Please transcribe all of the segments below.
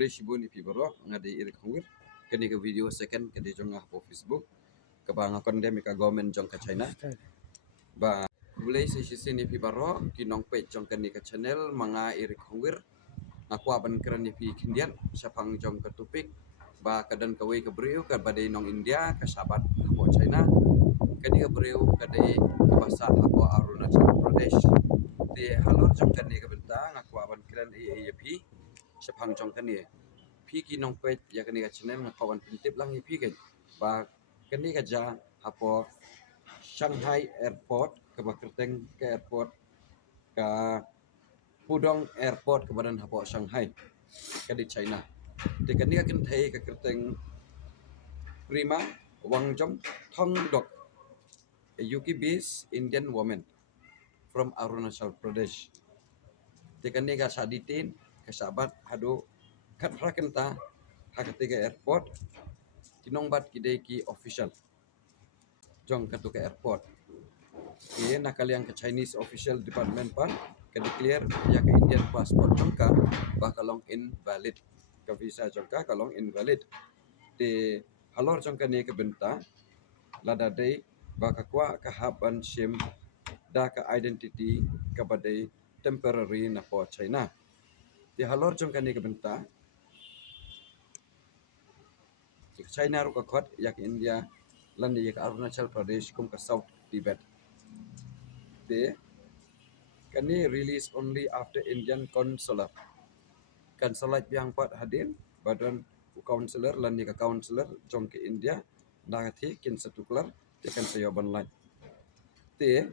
kubli shibun ipi baro ngadi irik hungir kani ke video second kadi jonga po Facebook ke banga condemn ka government jong ka China ba kubli sisi ipi baro kinong pe jong kani ka channel manga irik hungir nakwa ban kran ipi kindian sapang jong ka topik ba kadan kawei ke beriu ke badai nong India ke Shabat hapo China kani ke beriu kadi bahasa hapo Arunachal Pradesh di halor jong kani ke benta nakwa ban kran ipi sapang jong kani pi ki nong pet ya kani ka channel ngakawan pintip lang pi kan ba kani ka ja hapo Shanghai Airport ke bakerteng ke airport ka Pudong Airport ke badan hapo Shanghai ke di China te kani ka kentai ke kerteng prima wangjom thong dok a UK based Indian woman from Arunachal Pradesh te kani ka sa detained ke Shabat hado kat rakenta hakatiga airport kinong bat kidai ki official jong katu ke airport ye nakaliang ke Chinese official department pan ke declare ya ke Indian passport jong ka ba kalong invalid ke visa jong ka kalong invalid te halor jong ka ne ke benta lada dei ba ka kwa ka haban sim da ka identity ka badai temporary na po China te halor jong ka ne ke benta China ru ka khot yak India landi yak Arunachal Pradesh kum ka South Tibet te kani release only after Indian consular yang pat hadir badan counselor landi ka counselor jong ke India dagati kin satuklar te kan sayoban lan te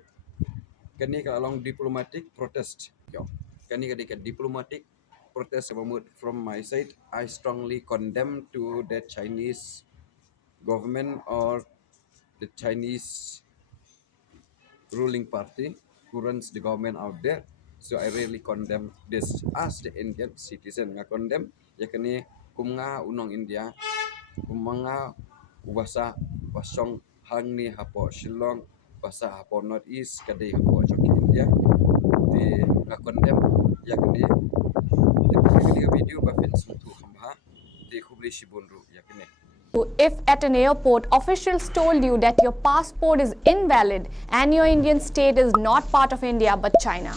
kani ka along diplomatic protest yo kani ka diplomatic protest from my side I strongly condemn to the Chinese government or the Chinese ruling party who runs the government out there. So I really condemn this as the Indian citizen. Nga condemn yakni kumnga unong India kumanga ubasa basong hangni hapo Shillong basa hapo Northeast kadai hapo jok India di nga condemn yakni di video ba fin suntu hamha di khubli shibunru yakni. If at an airport officials told you that your passport is invalid and your Indian state is not part of India but China.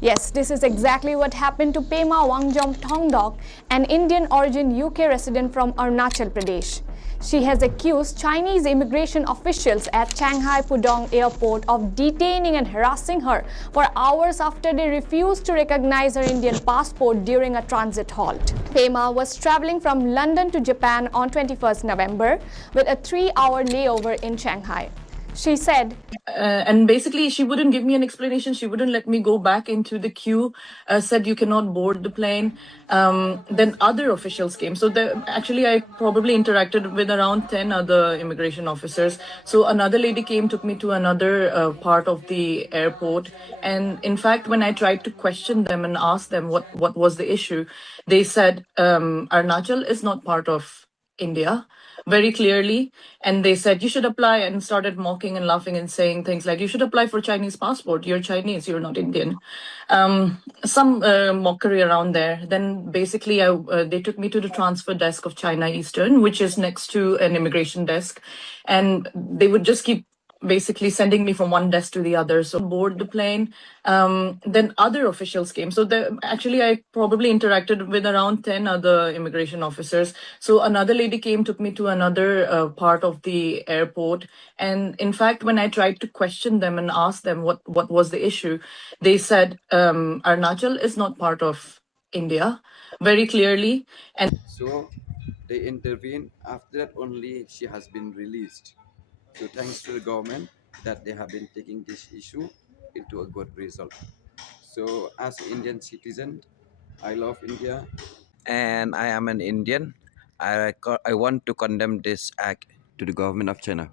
Yes, this is exactly what happened to Pema Wangjom Thongdok, an Indian origin UK resident from Arunachal Pradesh. She has accused Chinese immigration officials at Shanghai Pudong Airport of detaining and harassing her for hours after they refused to recognize her Indian passport during a transit halt. Pema was traveling from London to Japan on 21st November with a 3-hour layover in Shanghai. She said, and basically she wouldn't give me an explanation. She wouldn't let me go back into the queue, said you cannot board the plane. Then other officials came. So actually I probably interacted with around 10 other immigration officers. So another lady came, took me to another part of the airport. And in fact, when I tried to question them and ask them what was the issue, they said Arunachal is not part of India very clearly, and they said you should apply, and started mocking and laughing and saying things like you should apply for Chinese passport, you're Chinese, you're not Indian. Some mockery around there. Then basically they took me to the transfer desk of China Eastern, which is next to an immigration desk, and they would just keep basically sending me from one desk to the other. So board the plane. Then other officials came. So actually I probably interacted with around 10 other immigration officers. So another lady came, took me to another part of the airport. And in fact, when I tried to question them and ask them what was the issue, they said Arunachal is not part of India very clearly. And so they intervene. After that only she has been released. So thanks to the government that they have been taking this issue into a good result. So as an Indian citizen, I love India and I am an Indian. I want to condemn this act to the government of China.